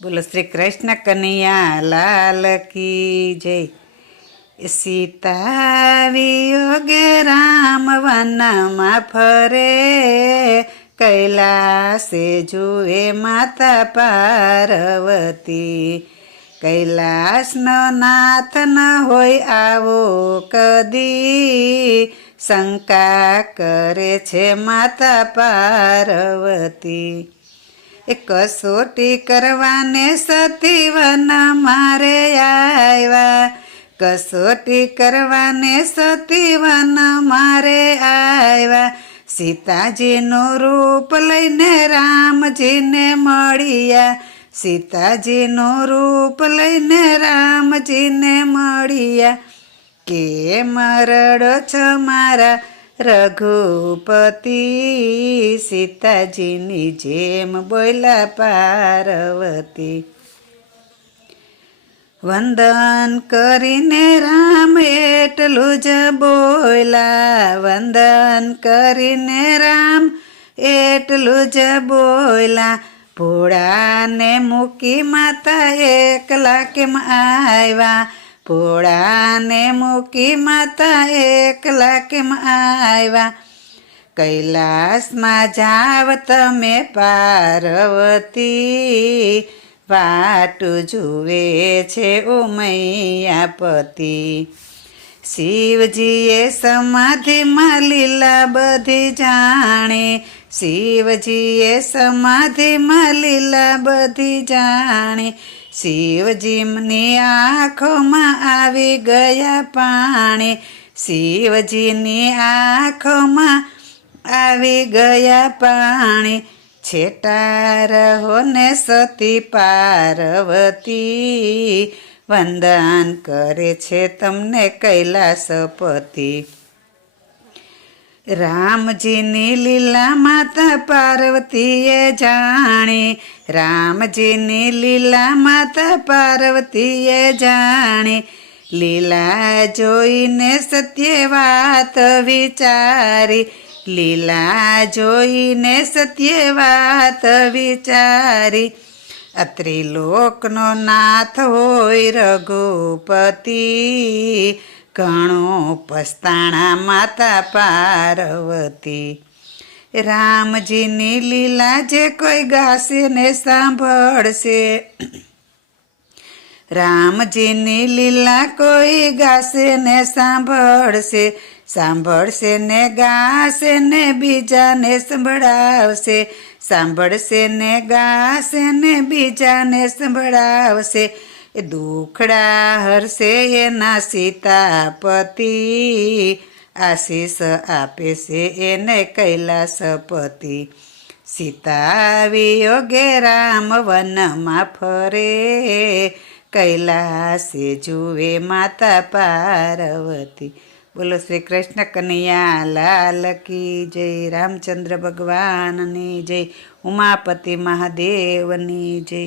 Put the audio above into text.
બોલો શ્રી કૃષ્ણ કનૈયા લાલ કી જય। સીતા વિયોગે રામ વનમાં ફરે, કૈલાસે જુએ માતા પાર્વતી। કૈલાસનો નાથ ન હોય આવો કદી, શંકા કરે છે માતા પાર્વતી। કસોટી કરવાને સતી વન મારે આવ્યા, કસોટી કરવાને સતી વન મારે આવ્યા। સીતાજીનું રૂપ લઈને રામજીને મળ્યા, સીતાજીનું રૂપ લઈને રામજીને મળ્યા। કેમ રડો છો મારા રઘુપતિ, સીતાજીની જેમ બોલ્યા પાર્વતી। વંદન કરીને રામ એટલું જ બોલ્યા, વંદન કરીને રામ એટલું જ બોલ્યા। ભોળાને મૂકી માતા એકલા કેમ આવ્યા, ભોળાને મૂકી માતા એકલા કેમ આવ્યા। કૈલાસમાં જાવ તમે પાર્વતી, વાટું જુએ છે ઉમૈયાપતિ। શિવજીએ સમાધિમાં લીલા બધી જાણી, શિવજીએ સમાધિમાં લીલા બધી જાણી। શિવજીની આંખોમાં આવી ગયા પાણી, શિવજીની આંખોમાં આવી ગયા પાણી। છેટા રહો ને સતી પાર્વતી, વંદન કરે છે તમને કૈલાસપતિ। રામજીની લીલા માતા પાર્વતીએ જાણી, રામજીની લીલા માતા પાર્વતીએ જાણી। લીલા જોઈને સત્ય વાત વિચારી, લીલા જોઈને સત્ય વાત વિચારી। ત્રિલોકનો નાથ હોય રઘુપતિ, ઘણો પસ્તાણા માતા પાર્વતી। રામજીની લીલા જે કોઈ ગાશે ને સાંભળશે, રામજીની લીલા કોઈ ગાશે ને સાંભળશે, સાંભળશે ને ગાશે ને બીજાને સંભળાવશે, સાંભળશે ને ગાશે ને બીજાને સંભળાવશે। એ દુખડા હરશે એના સીતાપતિ, આશીષ આપે છે એને કૈલાસપતિ। સીતા વિયોગે રામ વનમાં ફરે, કૈલાસે જુએ માતા પાર્વતી। બોલો શ્રી કૃષ્ણ કનૈયા લાલ કી જય। રામચંદ્ર ભગવાનની જય, ઉમાપતિ મહાદેવની જય।